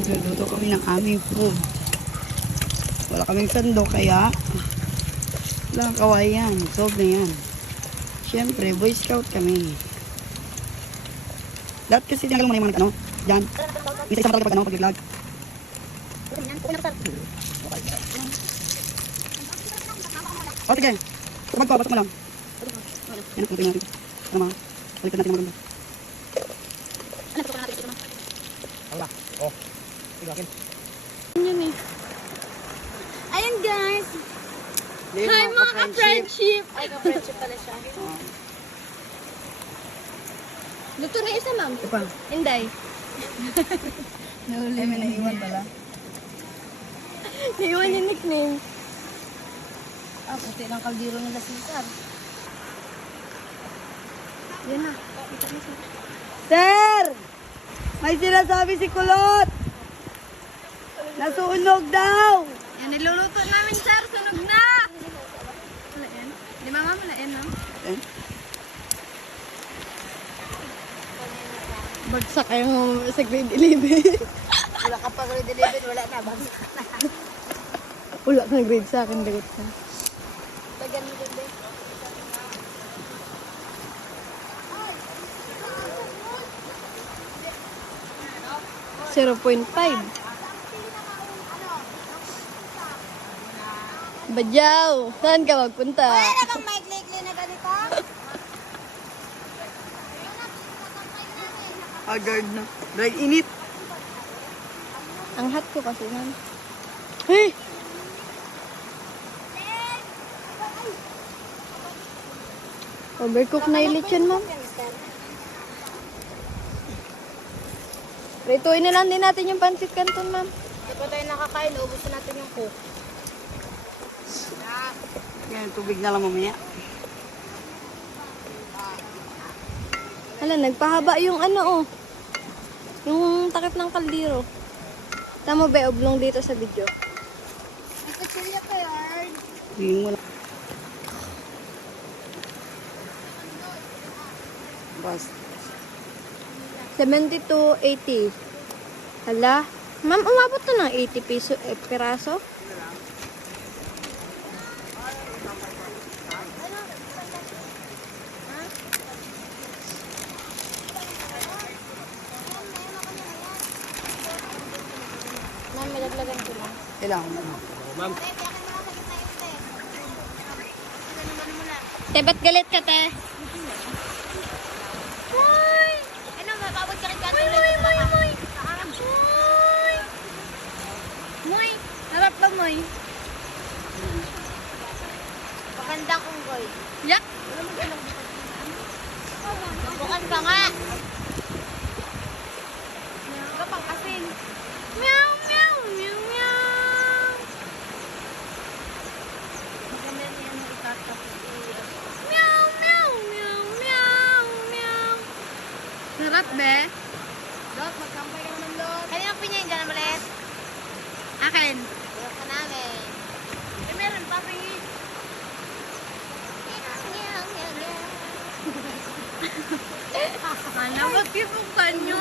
Nagluluto kami ng aming food. Wala kaming sando kaya lang kawayan. Solve na yan. Siyempre, Boy Scout kami. Lahat kasi tinagalang mo na yung mga ano, dyan. Isa-isa mo talaga pag ano, pag-vlog. O, sige. Tubag ko, batok mo lang. Yan, puntin natin. Ano mga, balikan natin ang maganda. Wala. Oh. Sige akin. Yun eh. Ayan guys. Hi mga ka-friendship. Ay, ka-friendship pala siya. Luto na isa, ma'am. Ito pa. Inday. Ay, may naiwan pala. Naiwan yung nickname. Ah, puti ng kaldero nila Cesar. Yan na. Sir! May sinasabi si Kulot! Nasunog daw! Yan, niluluto namin, sir. Sunog na! Wala yan. Di ba, ma'am? Wala yan, no? Eh? Bagsak yung sa grade 11. Wala ka pa grade 11, wala na. Bagsak na. Wala kang grade sa akin, dagot ka. Lagyan mo din. 0.5. Badyaw! Saan ka magpunta? Wala bang maikli-ikli na ganito? Haggard na. Dry init. Ang hot ko kasi, ma'am. Hey! Overcook na yung lechon, ma'am. Rituin na lang din natin yung pancit canton, ma'am. Hindi pa tayo nakakain, ubus na natin yung cook. Yan, tubig na lang mamaya. Hala, nagpahaba yung ano, oh. Yung takip ng kaldero. Tama ba, oblong dito sa video? May kutsilya ka yard. Yung wala. Bas. 72.80. Hala. Ma'am, umabot to ng 80 piso piraso. Ma'am, may daglagan ko lang. Kailangan mo. Ma'am. Te, ba't galit ka, te? Ano, mababag ka rin ka. Moy! Moy! Harap ba, Moy? Magandang unggoy. Yak! Bukan pa nga. Kapag asin. Meow, meow, meow, meow. Maganda na yan ang itatap. Meow, meow, meow, meow, meow. Sarap, be. Dot, magkampay ka naman, Dot. Kanina pinyayin ka naman ulit. Akin. Dot ka namin. Eh, meron pa, pingi. Ano, ba't kipukan nyo?